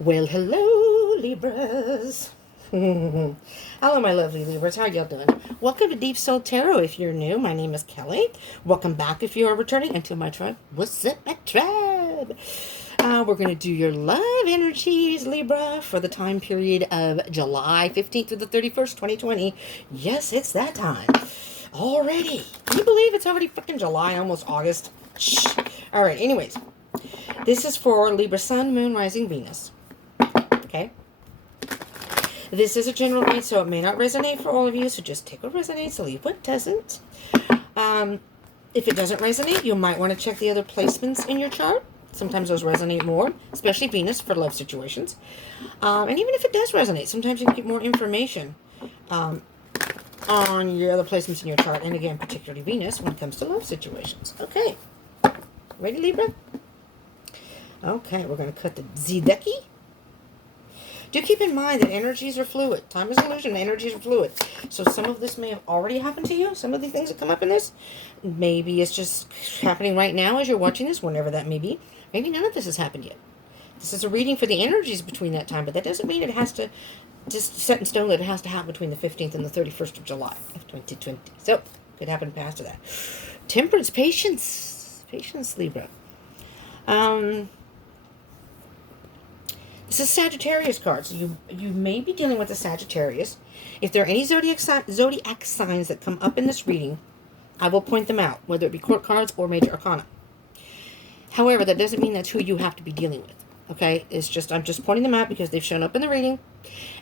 Well, hello, Libras. Hello, my lovely Libras. How y'all doing? Welcome to Deep Soul Tarot. If you're new, my name is Kelly. Welcome back if you are returning. And to my tribe, what's up, my tribe? We're going to do your love energies, Libra, for the time period of July 15th through the 31st, 2020. Yes, it's that time. Already. Can you believe it's already freaking July, almost August? Shh. All right, anyways. This is for Libra Sun, Moon, Rising, Venus. Okay? This is a general read, so it may not resonate for all of you, so just take what resonates, leave what doesn't. If it doesn't resonate, you might want to check the other placements in your chart. Sometimes those resonate more, especially Venus for love situations. And even if it does resonate, sometimes you can get more information on your other placements in your chart, and again, particularly Venus when it comes to love situations. Okay. Ready, Libra? Okay, we're going to cut the Z-Decky. Do keep in mind that energies are fluid. Time is illusion. Energies are fluid. So some of this may have already happened to you. Some of the things that come up in this, maybe it's just happening right now as you're watching this, whenever that may be. Maybe none of this has happened yet. This is a reading for the energies between that time, but that doesn't mean it has to just set in stone that it has to happen between the 15th and the 31st of July of 2020. So, could happen past that. Temperance, patience. Patience, Libra. This is Sagittarius cards. You may be dealing with a Sagittarius. If there are any zodiac signs that come up in this reading, I will point them out, whether it be court cards or major arcana. However, that doesn't mean that's who you have to be dealing with. Okay? It's just, I'm just pointing them out because they've shown up in the reading,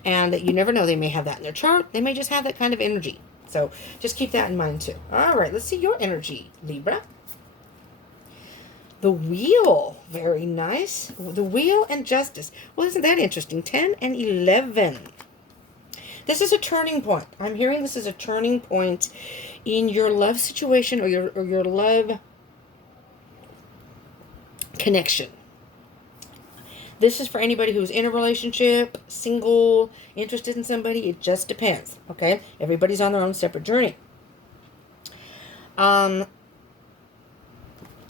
and that you never know. They may have that in their chart. They may just have that kind of energy. So just keep that in mind too. All right, let's see your energy, Libra. The Wheel, very nice. The Wheel and Justice. Well, isn't that interesting? 10 and 11. This is a turning point. I'm hearing this is a turning point in your love situation or your love connection. This is for anybody who's in a relationship, single, interested in somebody. It just depends, okay? Everybody's on their own separate journey.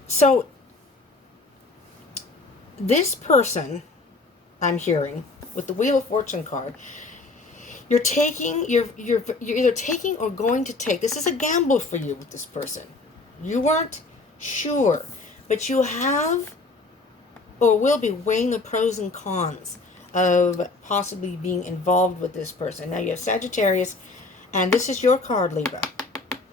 So this person, I'm hearing, with the Wheel of Fortune card, you're either taking or going to take. This is a gamble for you with this person. You weren't sure, but you have or will be weighing the pros and cons of possibly being involved with this person. Now you have Sagittarius, and this is your card, Libra.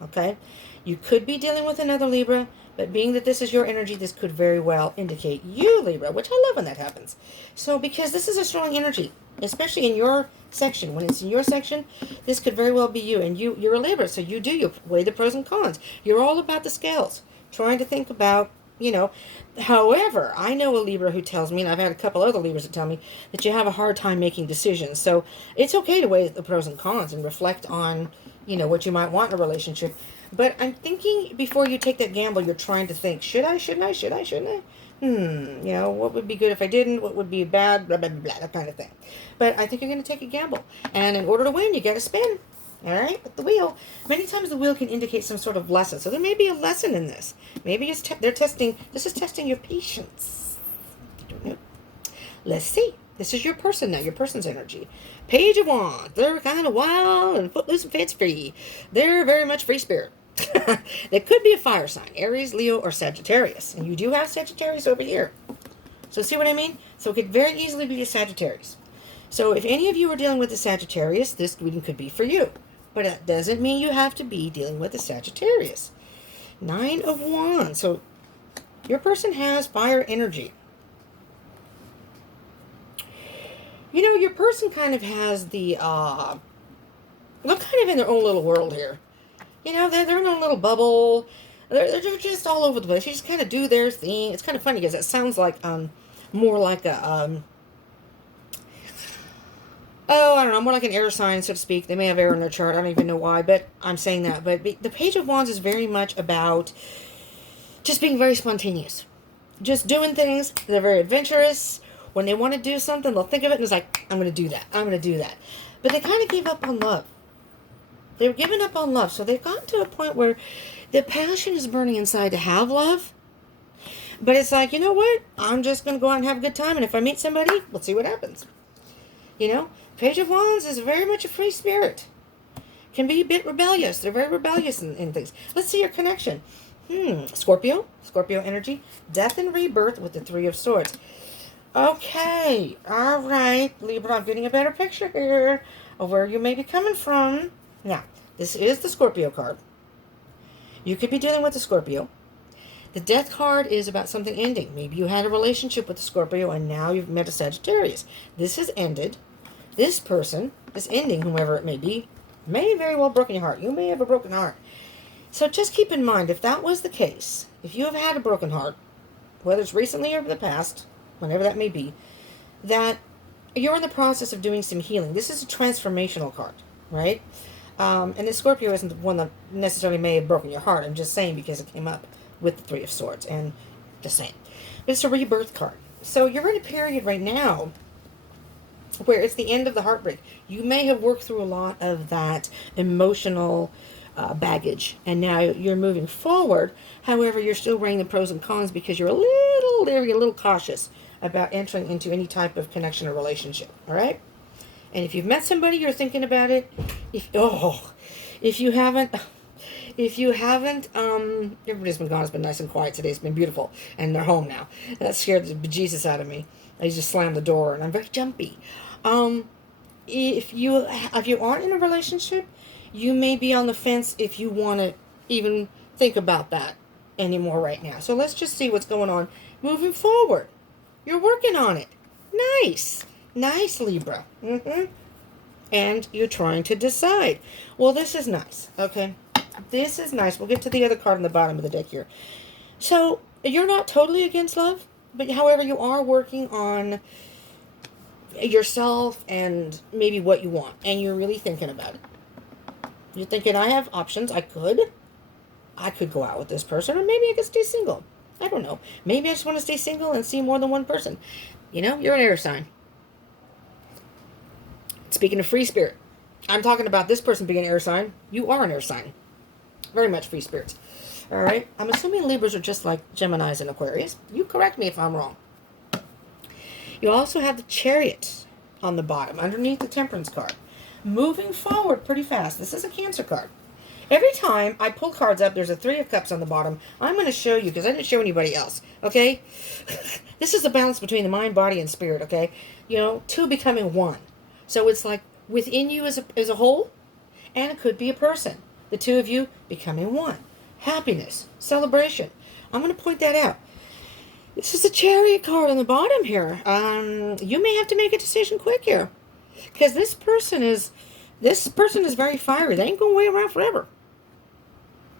Okay? You could be dealing with another Libra, but being that this is your energy, this could very well indicate you, Libra, which I love when that happens. So, because this is a strong energy, especially in your section. When it's in your section, this could very well be you. And you're a Libra, so you weigh the pros and cons. You're all about the scales, trying to think about, However, I know a Libra who tells me, and I've had a couple other Libras that tell me, that you have a hard time making decisions. So, it's okay to weigh the pros and cons and reflect on, what you might want in a relationship. But I'm thinking before you take that gamble, you're trying to think, should I? What would be good if I didn't? What would be bad? Blah, blah, blah, blah, that kind of thing. But I think you're going to take a gamble. And in order to win, you got to spin. All right? With the wheel. Many times the wheel can indicate some sort of lesson. So there may be a lesson in this. Maybe this is testing your patience. I don't know. Let's see. This is your person now, your person's energy. Page of Wands. They're kind of wild and footloose and fancy-free. They're very much free spirit. They could be a fire sign, Aries, Leo, or Sagittarius. And you do have Sagittarius over here. So see what I mean? So it could very easily be a Sagittarius. So if any of you are dealing with a Sagittarius, this reading could be for you. But that doesn't mean you have to be dealing with a Sagittarius. 9 of Wands. So your person has fire energy. Your person kind of has they're kind of in their own little world here. They're in their own little bubble. They're just all over the place. They just kind of do their thing. It's kind of funny because it sounds like more like a I don't know, more like an air sign, so to speak. They may have air in their chart. I don't even know why, but I'm saying that. But the Page of Wands is very much about just being very spontaneous. Just doing things. They're very adventurous. When they want to do something, they'll think of it and it's like, I'm going to do that. I'm going to do that. But they kind of gave up on love. They've given up on love. So they've gotten to a point where the passion is burning inside to have love. But it's like, you know what? I'm just going to go out and have a good time. And if I meet somebody, let's see what happens. You know, Page of Wands is very much a free spirit. Can be a bit rebellious. They're very rebellious in things. Let's see your connection. Scorpio energy. Death and rebirth with the Three of Swords. Okay. All right, Libra, I'm getting a better picture here of where you may be coming from. Now, this is the Scorpio card. You could be dealing with the Scorpio. The Death card is about something ending. Maybe you had a relationship with the Scorpio and now you've met a Sagittarius. This has ended. This person is ending, whomever it may very well broken your heart. You may have a broken heart. So just keep in mind, if that was the case, if you have had a broken heart, whether it's recently or in the past, whenever that may be, that you're in the process of doing some healing. This is a transformational card, right? And the Scorpio isn't the one that necessarily may have broken your heart. I'm just saying because it came up with the Three of Swords and the same. But it's a rebirth card. So you're in a period right now where it's the end of the heartbreak. You may have worked through a lot of that emotional baggage, and now you're moving forward. However, you're still weighing the pros and cons because you're a little leery, a little cautious about entering into any type of connection or relationship. All right? And if you've met somebody, you're thinking about it. If you haven't, everybody's been gone. It's been nice and quiet today. It's been beautiful, and they're home now. That scared the bejesus out of me. I just slammed the door, and I'm very jumpy. If you aren't in a relationship, you may be on the fence if you want to even think about that anymore right now. So let's just see what's going on moving forward. You're working on it. Nice, Libra. And you're trying to decide. Well, this is nice, okay? This is nice. We'll get to the other card on the bottom of the deck here. So you're not totally against love, but however, you are working on yourself and maybe what you want, and you're really thinking about it. You're thinking, I have options. I could go out with this person, or maybe I could stay single. I don't know. Maybe I just want to stay single and see more than one person. You know, you're an air sign. Speaking of free spirit, I'm talking about this person being an air sign. You are an air sign. Very much free spirits. All right? I'm assuming Libras are just like Geminis and Aquarius. You correct me if I'm wrong. You also have the Chariot on the bottom, underneath the Temperance card. Moving forward pretty fast. This is a Cancer card. Every time I pull cards up, there's a Three of Cups on the bottom. I'm going to show you because I didn't show anybody else, okay? This is the balance between the mind, body, and spirit, okay? You know, two becoming one. So it's like within you as a whole, and it could be a person. The two of you becoming one. Happiness, celebration. I'm going to point that out. This is a Chariot card on the bottom here. You may have to make a decision quick here, because this person is very fiery. They ain't going to wait around forever.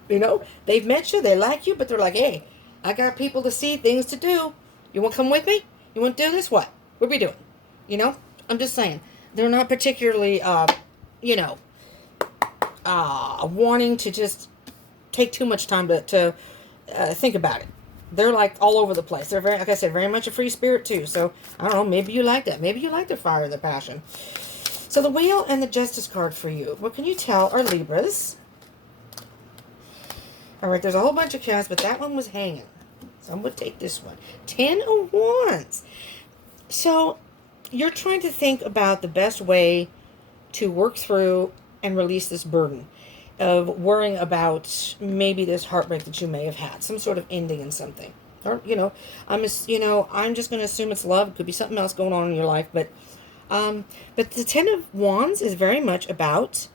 You know, they've met you, they like you, but they're like, hey, I got people to see, things to do. You want to come with me? You want to do this? What are we doing? You know, I'm just saying. They're not particularly, wanting to just take too much time to think about it. They're like all over the place. They're very, like I said, very much a free spirit too. So I don't know. Maybe you like that. Maybe you like the fire and the passion. So the Wheel and the Justice card for you. What can you tell are Libras? All right. There's a whole bunch of cards, but that one was hanging. So I'm going to take this one. 10 of Wands. So you're trying to think about the best way to work through and release this burden of worrying about maybe this heartbreak that you may have had, some sort of ending in something. Or, I'm just going to assume it's love. It could be something else going on in your life, but the 10 of Wands is very much about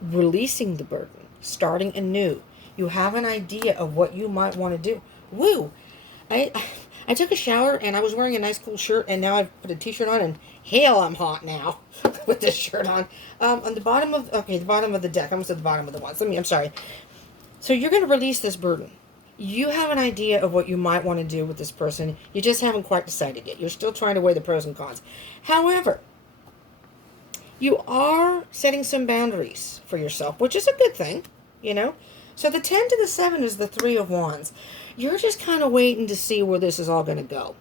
releasing the burden, starting anew. You have an idea of what you might want to do. Woo! I took a shower and I was wearing a nice cool shirt, and now I've put a t-shirt on, and hell, I'm hot now with this shirt on. On the bottom of the deck, I almost said the bottom of the Wands. I'm sorry. So you're going to release this burden. You have an idea of what you might want to do with this person. You just haven't quite decided yet. You're still trying to weigh the pros and cons. However, you are setting some boundaries for yourself, which is a good thing, So the 10 to the 7 is the 3 of Wands. You're just kind of waiting to see where this is all going to go.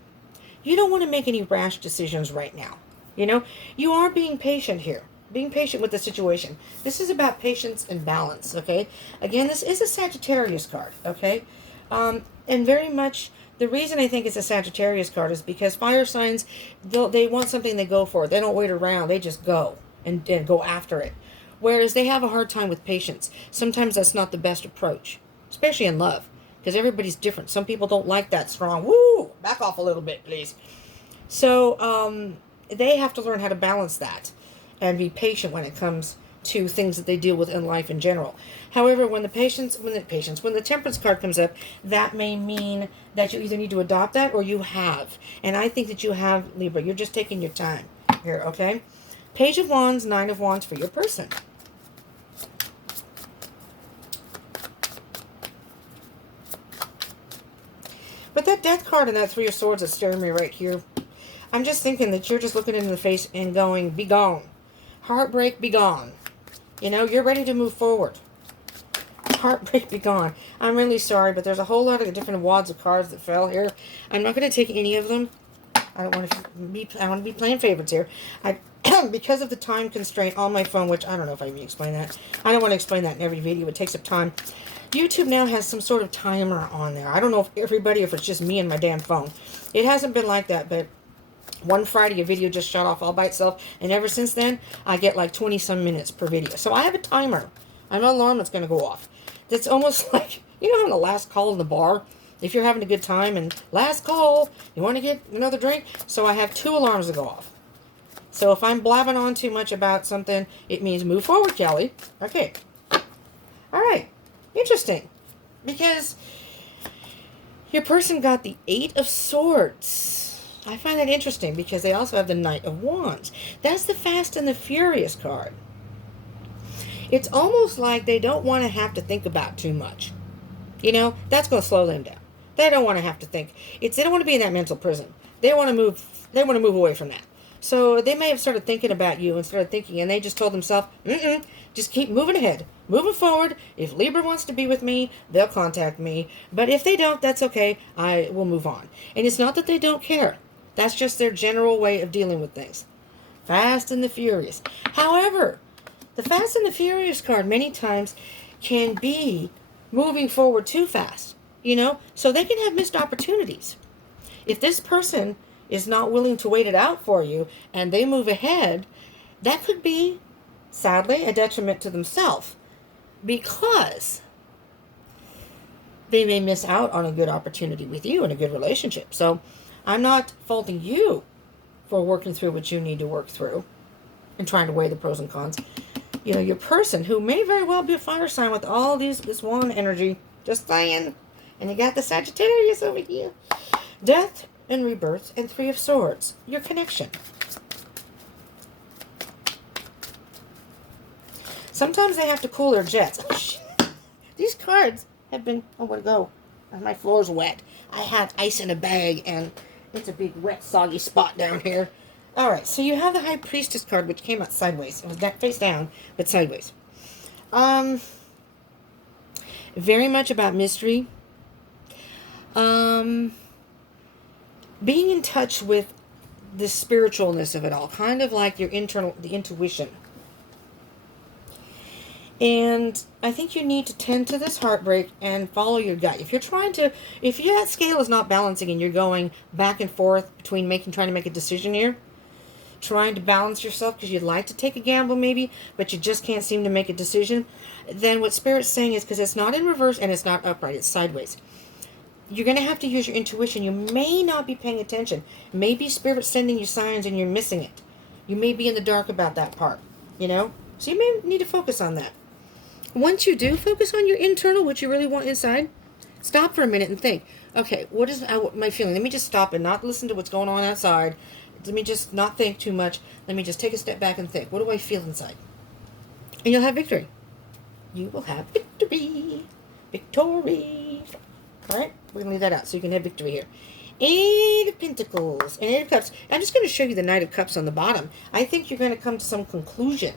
You don't want to make any rash decisions right now. You are being patient here. being patient with the situation. This is about patience and balance, okay? Again, this is a Sagittarius card, okay? And very much, the reason I think it's a Sagittarius card is because fire signs, they want something, they go for it. They don't wait around. They just go and go after it. Whereas they have a hard time with patience. Sometimes that's not the best approach, especially in love, because everybody's different. Some people don't like that strong, woo, back off a little bit, please. So they have to learn how to balance that and be patient when it comes to things that they deal with in life in general. However, when the temperance card comes up, that may mean that you either need to adopt that or you have. And I think that you have, Libra. You're just taking your time here, okay? Page of Wands, Nine of Wands for your person. But that Death card and that Three of Swords that's staring me right here, I'm just thinking that you're just looking in the face and going, be gone. Heartbreak, be gone. You know, you're ready to move forward. Heartbreak, be gone. I'm really sorry, but there's a whole lot of different wads of cards that fell here. I'm not going to take any of them. I want to be playing favorites here. Because of the time constraint on my phone, which I don't know if I even explain that. I don't want to explain that in every video. It takes up time. YouTube now has some sort of timer on there. I don't know if everybody, if it's just me and my damn phone. It hasn't been like that, but one Friday a video just shot off all by itself, and ever since then, I get like 20-some minutes per video. So I have a timer. I have an alarm that's going to go off. That's almost like, you know, on the last call in the bar, if you're having a good time and last call, you want to get another drink? So I have 2 alarms that go off. So if I'm blabbing on too much about something, it means move forward, Kelly. Okay. All right. Interesting. Because your person got the 8 of Swords. I find that interesting because they also have the Knight of Wands. That's the Fast and the Furious card. It's almost like they don't want to have to think about too much. You know, that's going to slow them down. They don't want to have to think. They don't want to be in that mental prison. They want to move away from that. So they may have started thinking about you and started thinking, and they just told themselves, just keep moving ahead, moving forward. If Libra wants to be with me, they'll contact me. But if they don't, that's okay. I will move on. And it's not that they don't care. That's just their general way of dealing with things. Fast and the Furious. However, the Fast and the Furious card many times can be moving forward too fast, you know? So they can have missed opportunities. If this person is not willing to wait it out for you and they move ahead, that could be, sadly, a detriment to themselves because they may miss out on a good opportunity with you and a good relationship. So I'm not faulting you for working through what you need to work through and trying to weigh the pros and cons. You know, your person, who may very well be a fire sign with all this wand energy, just saying. And you got the Sagittarius over here. Death and Rebirth and Three of Swords. Your connection. Sometimes they have to cool their jets. Oh, shit. These cards have been... Oh, where'd it go? My floor's wet. I had ice in a bag, and it's a big, wet, soggy spot down here. Alright, so you have the High Priestess card, which came out sideways. It was not face down, but sideways. Very much about mystery. Being in touch with the spiritualness of it all. Kind of like the intuition. And I think you need to tend to this heartbreak and follow your gut. If that scale is not balancing and you're going back and forth between trying to make a decision here, trying to balance yourself because you'd like to take a gamble maybe, but you just can't seem to make a decision, then what Spirit's saying is, because it's not in reverse and it's not upright, it's sideways, you're going to have to use your intuition. You may not be paying attention. Maybe Spirit's sending you signs and you're missing it. You may be in the dark about that part, you know? So you may need to focus on that. Once you do focus on your internal, what you really want inside, stop for a minute and think, okay, what is my feeling? Let me just stop and not listen to what's going on outside. Let me just not think too much. Let me just take a step back and think, what do I feel inside? And you'll have victory. You will have victory. Victory. All right, we're going to leave that out so you can have victory here. 8 of Pentacles and 8 of Cups. I'm just going to show you the Knight of Cups on the bottom. I think you're going to come to some conclusion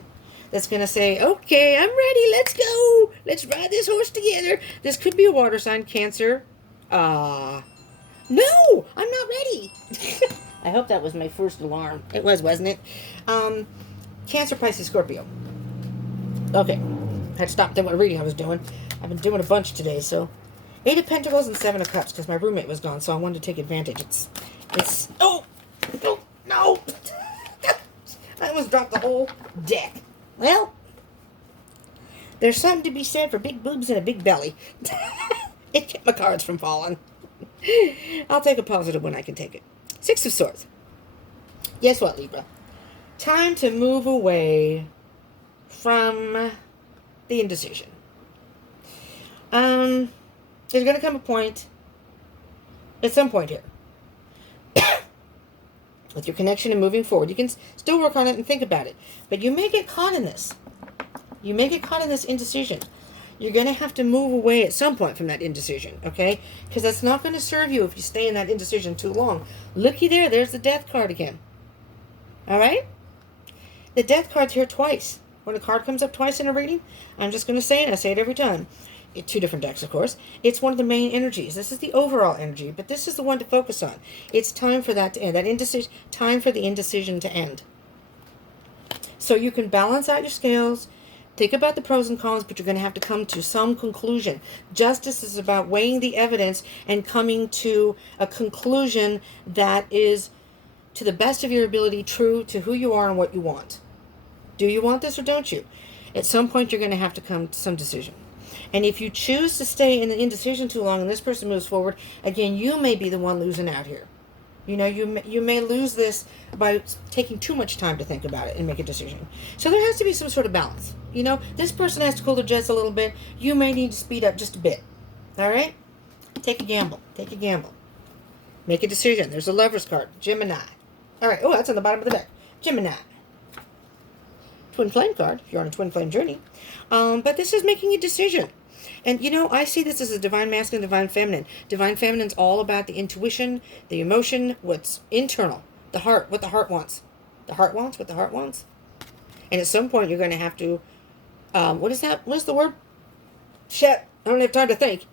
that's going to say, okay, I'm ready. Let's go. Let's ride this horse together. This could be a water sign, Cancer. No, I'm not ready. I hope that was my first alarm. It was, wasn't it? Cancer, Pisces, Scorpio. Okay. I had to stop doing what reading I was doing. I've been doing a bunch today, so. Eight of Pentacles and Seven of Cups, because my roommate was gone, so I wanted to take advantage. Oh, no. I almost dropped the whole deck. Well, there's something to be said for big boobs and a big belly. It kept my cards from falling. I'll take a positive when I can take it. Six of Swords. Guess what, Libra? Time to move away from the indecision. There's going to come a point, at some point here, with your connection and moving forward. You can still work on it and think about it. But you may get caught in this. You may get caught in this indecision. You're going to have to move away at some point from that indecision, okay? Because that's not going to serve you if you stay in that indecision too long. Looky there. There's the Death card again. All right? The Death card's here twice. When a card comes up twice in a reading, I'm just going to say it. I say it every time. Two different decks, of course. It's one of the main energies. This is the overall energy, but this is the one to focus on. It's time for that to end. That indecision, time for the indecision to end. So you can balance out your scales, think about the pros and cons, but you're going to have to come to some conclusion. Justice is about weighing the evidence and coming to a conclusion that is, to the best of your ability, true to who you are and what you want. Do you want this or don't you? At some point, you're going to have to come to some decision. And if you choose to stay in the indecision too long and this person moves forward, again, you may be the one losing out here. You know, you may lose this by taking too much time to think about it and make a decision. So there has to be some sort of balance. You know, this person has to cool their jets a little bit. You may need to speed up just a bit. All right? Take a gamble. Take a gamble. Make a decision. There's a Lover's card. Gemini. All right. Oh, that's on the bottom of the deck. Gemini. Twin flame card, if you're on a twin flame journey. But this is making a decision. And, you know, I see this as a divine masculine, divine feminine. Divine feminine's all about the intuition, the emotion, what's internal, the heart, what the heart wants. The heart wants what the heart wants. And at some point, you're going to have to, what is that? What is the word? Shit, I don't have time to think.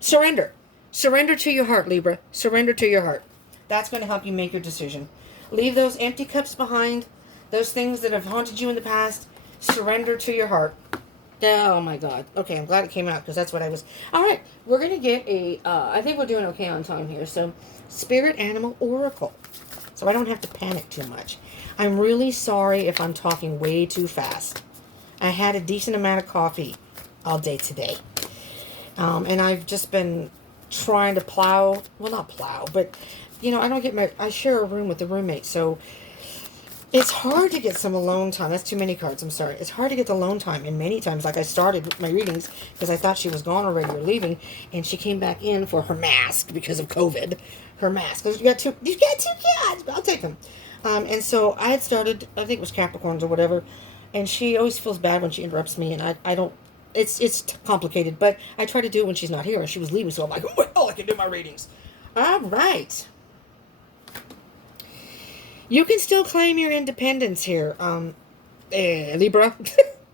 Surrender. Surrender to your heart, Libra. Surrender to your heart. That's going to help you make your decision. Leave those empty cups behind. Those things that have haunted you in the past. Surrender to your heart. Oh my God. Okay, I'm glad it came out because that's what I was. All right, we're going to get a, I think we're doing okay on time here. So, Spirit Animal Oracle. So I don't have to panic too much. I'm really sorry if I'm talking way too fast. I had a decent amount of coffee all day today. And I've just been trying to plow, well, not plow, but, you know, I share a room with a roommate, so it's hard to get some alone time. That's too many cards, I'm sorry. It's hard to get the alone time. And many times, like I started my readings because I thought she was gone already or leaving. And she came back in for her mask because of COVID. Her mask. Because you got two cats, but I'll take them. And so I had started, I think it was Capricorns or whatever. And she always feels bad when she interrupts me. And I don't, it's complicated. But I try to do it when she's not here. And she was leaving. So I'm like, oh, I can do my readings. All right. You can still claim your independence here, Libra.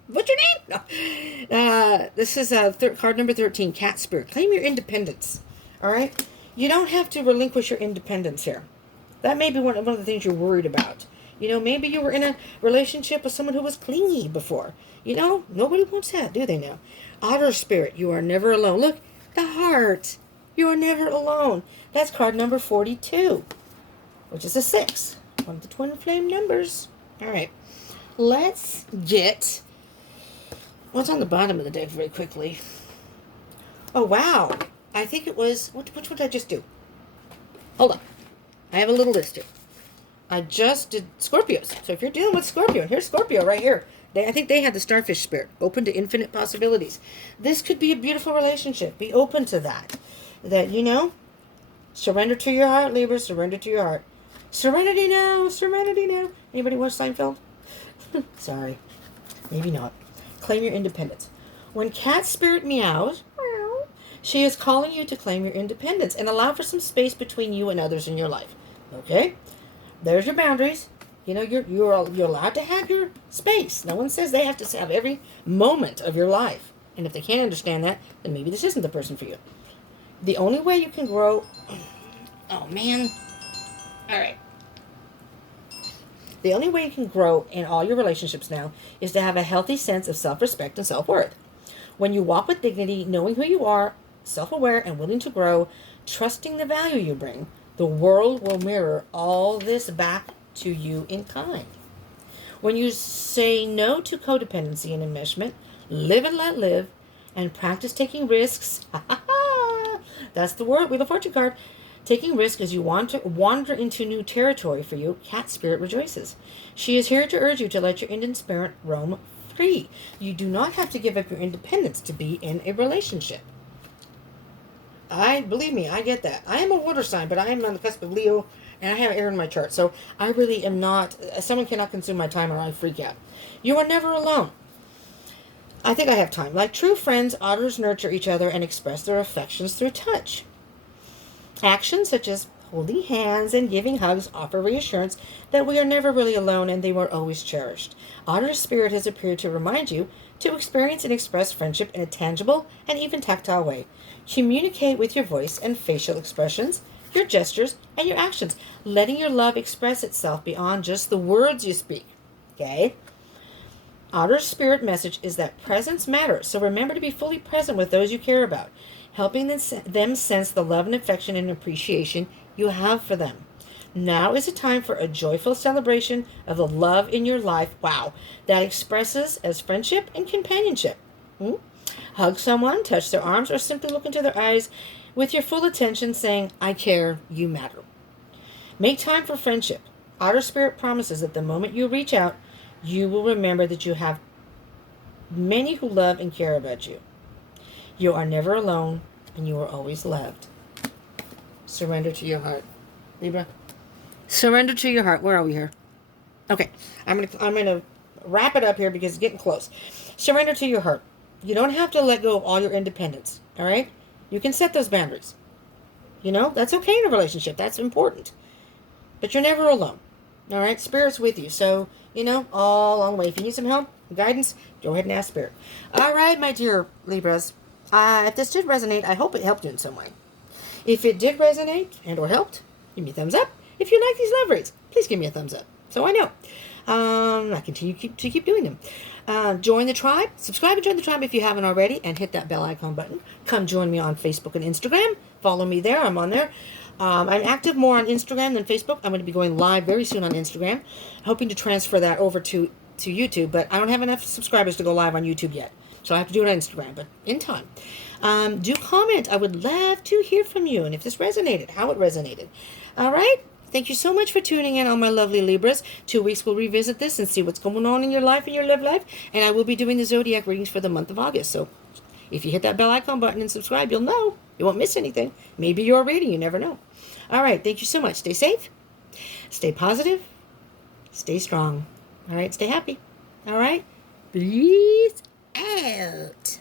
What's your name? No. This is card number 13, Cat Spirit. Claim your independence, all right? You don't have to relinquish your independence here. That may be one of the things you're worried about. You know, maybe you were in a relationship with someone who was clingy before. You know, nobody wants that, do they now? Otter Spirit, you are never alone. Look, the heart. You are never alone. That's card number 42, which is a 6. One of the twin flame numbers. All right. Let's get what's on the bottom of the deck very quickly. Oh, wow. I think it was, which one did I just do? Hold on. I have a little list here. I just did Scorpios. So if you're dealing with Scorpio, here's Scorpio right here. I think they had the starfish spirit, open to infinite possibilities. This could be a beautiful relationship. Be open to that. That, you know, surrender to your heart, Libra. Surrender to your heart. Serenity now, serenity now. Anybody watch Seinfeld? Sorry. Maybe not. Claim your independence. When Cat Spirit meows, she is calling you to claim your independence and allow for some space between you and others in your life. Okay? There's your boundaries. You know, you're allowed to have your space. No one says they have to have every moment of your life. And if they can't understand that, then maybe this isn't the person for you. The only way you can grow... Oh, man. All right. The only way you can grow in all your relationships now is to have a healthy sense of self-respect and self-worth. When you walk with dignity, knowing who you are, self-aware and willing to grow, trusting the value you bring, the world will mirror all this back to you in kind. When you say no to codependency and enmeshment, live and let live, and practice taking risks. That's the word, Wheel of Fortune card. Taking risk as you want to wander into new territory for you, Cat Spirit rejoices. She is here to urge you to let your Indian spirit roam free. You do not have to give up your independence to be in a relationship. Believe me, I get that. I am a water sign, but I am on the cusp of Leo, and I have air in my chart. So I really am not, someone cannot consume my time or I freak out. You are never alone. I think I have time. Like true friends, otters nurture each other and express their affections through touch. Actions such as holding hands and giving hugs offer reassurance that we are never really alone and they were always cherished. Otter spirit has appeared to remind you to experience and express friendship in a tangible and even tactile way. Communicate with your voice and facial expressions, your gestures, and your actions, letting your love express itself beyond just the words you speak. Okay? Otter spirit message is that presence matters, so remember to be fully present with those you care about, helping them sense the love and affection and appreciation you have for them. Now is a time for a joyful celebration of the love in your life, wow, that expresses as friendship and companionship. Hug someone, touch their arms, or simply look into their eyes with your full attention saying, I care, you matter. Make time for friendship. Otter spirit promises that the moment you reach out, you will remember that you have many who love and care about you. You are never alone, and you are always loved. Surrender to your heart. Libra. Surrender to your heart. Where are we here? Okay. I'm gonna wrap it up here because it's getting close. Surrender to your heart. You don't have to let go of all your independence. All right? You can set those boundaries. That's okay in a relationship. That's important. But you're never alone. All right? Spirit's with you. So, all along the way. If you need some help, guidance, go ahead and ask Spirit. All right, my dear Libras. If this did resonate, I hope it helped you in some way. If it did resonate and or helped, give me a thumbs up. If you like these love reads, please give me a thumbs up so I know. I continue to keep doing them. Join the tribe. Subscribe and join the tribe if you haven't already, and hit that bell icon button. Come join me on Facebook and Instagram. Follow me there. I'm on there. I'm active more on Instagram than Facebook. I'm going to be going live very soon on Instagram, hoping to transfer that over to YouTube, but I don't have enough subscribers to go live on YouTube yet. So I have to do it on Instagram, but in time. Do comment. I would love to hear from you. And if this resonated, how it resonated. All right? Thank you so much for tuning in, all my lovely Libras. 2 weeks we'll revisit this and see what's going on in your life and your love life. And I will be doing the Zodiac readings for the month of August. So if you hit that bell icon button and subscribe, you'll know. You won't miss anything. Maybe your reading. You never know. All right. Thank you so much. Stay safe. Stay positive. Stay strong. All right. Stay happy. All right. Peace out.